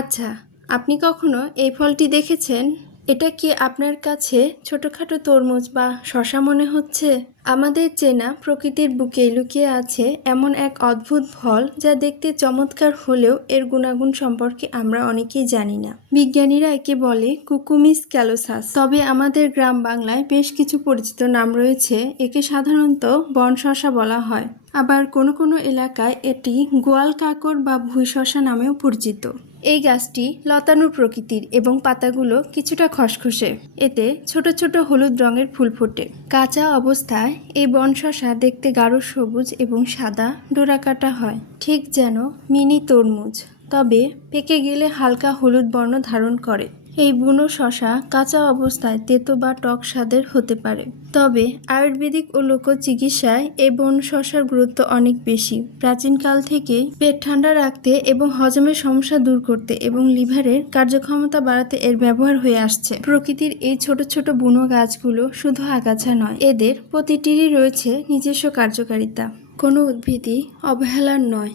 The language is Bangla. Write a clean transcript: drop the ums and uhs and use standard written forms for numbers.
আচ্ছা, আপনি কখনো এই ফলটি দেখেছেন? এটা কি আপনার কাছে ছোটখাটো তরমুজ বা শসা মনে হচ্ছে? আমাদের চেনা প্রকৃতির বুকে লুকিয়ে আছে এমন এক অদ্ভুত ফল যা দেখতে চমৎকার হলেও এর গুণাগুণ সম্পর্কে আমরা অনেকেই জানি না। বিজ্ঞানীরা একে বলে কুকুমিস ক্যালোসাস। তবে আমাদের গ্রাম বাংলায় বেশ কিছু পরিচিত নাম রয়েছে। একে সাধারণত বন শসা বলা হয়। আবার কোনো কোনো এলাকায় এটি গোয়াল কাকড় বা ভুঁই শসা নামেও পরিচিত। এই গাছটি লতানো প্রকৃতির এবং পাতাগুলো কিছুটা খসখসে। এতে ছোট ছোট হলুদ রঙের ফুল ফোটে। কাঁচা অবস্থায় এই বন শসা দেখতে গাঢ় সবুজ এবং সাদা ডোরাকাটা হয়, ঠিক যেন মিনি তরমুজ। তবে পেকে গেলে হালকা হলুদ বর্ণ ধারণ করে। এই বুনো শসা কাঁচা অবস্থায় তেতো বা টক স্বাদের হতে পারে। তবে আয়ুর্বেদিক ও লোক চিকিৎসায় এই বন শসার গুরুত্ব অনেক বেশি। প্রাচীনকাল থেকেই পেট ঠান্ডা রাখতে এবং হজমের সমস্যা দূর করতে এবং লিভারের কার্যক্ষমতা বাড়াতে এর ব্যবহার হয়ে আসছে। প্রকৃতির এই ছোট ছোট বুনো গাছগুলো শুধু আগাছা নয়, এদের প্রতিটিরই রয়েছে নিজস্ব কার্যকারিতা। কোনো উদ্ভিদই অবহেলার নয়।